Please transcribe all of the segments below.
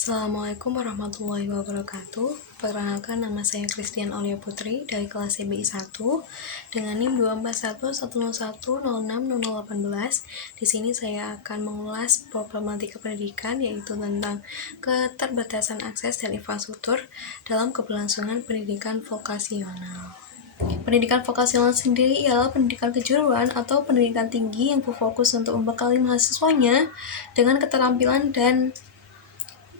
Assalamualaikum warahmatullahi wabarakatuh. Perkenalkan, nama saya Christian Aulia Putri dari kelas CBI 1 dengan NIM 24110106018. Di sini saya akan mengulas problematika pendidikan, yaitu tentang keterbatasan akses dan infrastruktur dalam keberlangsungan pendidikan vokasional. Pendidikan vokasional sendiri ialah pendidikan kejuruan atau pendidikan tinggi yang berfokus untuk membekali mahasiswanya dengan keterampilan dan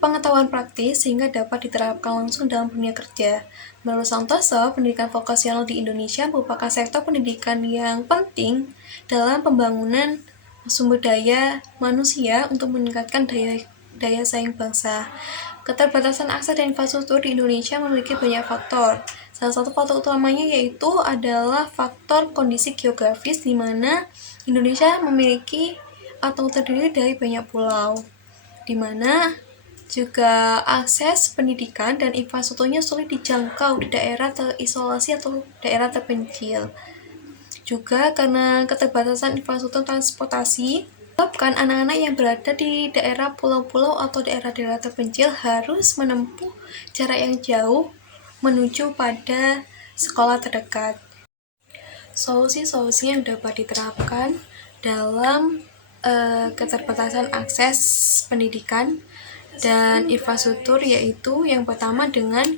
pengetahuan praktis sehingga dapat diterapkan langsung dalam dunia kerja. Menurut Santoso, pendidikan vokasional di Indonesia merupakan sektor pendidikan yang penting dalam pembangunan sumber daya manusia untuk meningkatkan daya saing bangsa. Keterbatasan akses dan infrastruktur di Indonesia memiliki banyak faktor. Salah satu faktor utamanya yaitu adalah faktor kondisi geografis, di mana Indonesia memiliki atau terdiri dari banyak pulau, di mana juga akses pendidikan dan infrastrukturnya sulit dijangkau di daerah terisolasi atau daerah terpencil. Juga karena keterbatasan infrastruktur transportasi, menyebabkan anak-anak yang berada di daerah pulau-pulau atau daerah-daerah terpencil harus menempuh jarak yang jauh menuju pada sekolah terdekat. Solusi-solusi yang dapat diterapkan dalam keterbatasan akses pendidikan dan infrastruktur, yaitu yang pertama dengan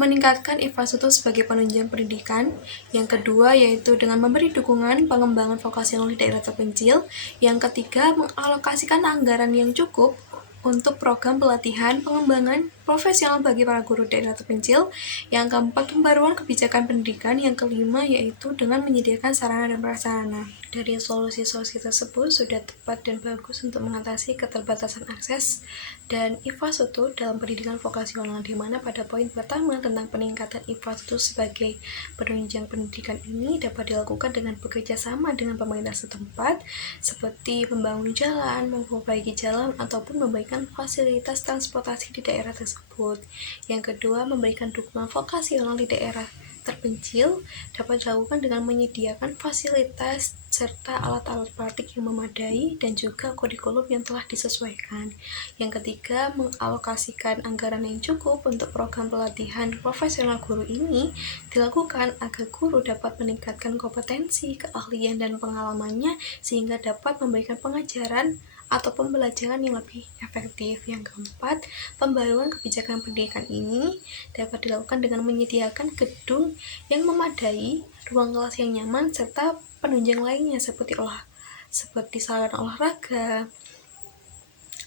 meningkatkan infrastruktur sebagai penunjang pendidikan. Yang kedua yaitu dengan memberi dukungan pengembangan vokasional di daerah terpencil. Yang ketiga, mengalokasikan anggaran yang cukup untuk program pelatihan pengembangan profesional bagi para guru daerah terpencil. Yang keempat, pembaruan kebijakan pendidikan. Yang kelima yaitu dengan menyediakan sarana dan prasarana. Dari solusi-solusi tersebut sudah tepat dan bagus untuk mengatasi keterbatasan akses dan infrastruktur dalam pendidikan vokasional, di mana pada poin pertama tentang peningkatan infrastruktur sebagai penunjang pendidikan ini dapat dilakukan dengan bekerja sama dengan pemerintah setempat, seperti membangun jalan, memperbaiki jalan, ataupun memberikan fasilitas transportasi di daerah tersebut. Yang kedua, memberikan dukungan vokasional di daerah terpencil dapat dilakukan dengan menyediakan fasilitas serta alat-alat praktik yang memadai dan juga kurikulum yang telah disesuaikan. Yang ketiga, mengalokasikan anggaran yang cukup untuk program pelatihan profesional guru ini dilakukan agar guru dapat meningkatkan kompetensi, keahlian, dan pengalamannya sehingga dapat memberikan pengajaran atau pembelajaran yang lebih efektif. Yang keempat, pembaruan kebijakan pendidikan ini dapat dilakukan dengan menyediakan gedung yang memadai, ruang kelas yang nyaman, serta penunjang lainnya seperti sarana olahraga,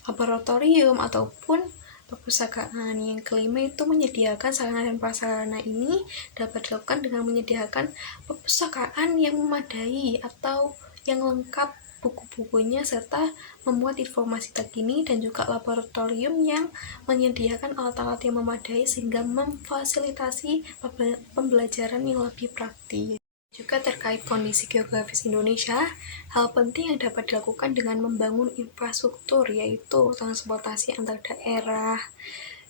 laboratorium, ataupun perpustakaan. Yang kelima itu menyediakan sarana dan prasarana ini dapat dilakukan dengan menyediakan perpustakaan yang memadai atau yang lengkap buku-bukunya, serta memuat informasi terkini, dan juga laboratorium yang menyediakan alat-alat yang memadai sehingga memfasilitasi pembelajaran yang lebih praktis. Juga terkait kondisi geografis Indonesia, hal penting yang dapat dilakukan dengan membangun infrastruktur yaitu transportasi antar daerah,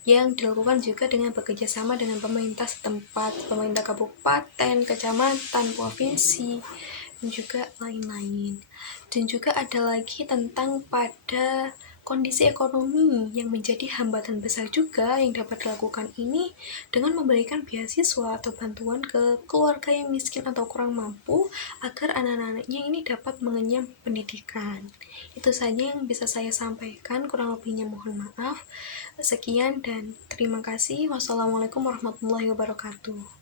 yang dilakukan juga dengan bekerja sama dengan pemerintah setempat, pemerintah kabupaten, kecamatan, provinsi, dan juga lain-lain. Dan juga ada lagi tentang pada kondisi ekonomi yang menjadi hambatan besar juga yang dapat dilakukan ini dengan memberikan beasiswa atau bantuan ke keluarga yang miskin atau kurang mampu agar anak-anaknya ini dapat mengenyam pendidikan. Itu saja yang bisa saya sampaikan, kurang lebihnya mohon maaf. Sekian dan terima kasih. Wassalamualaikum warahmatullahi wabarakatuh.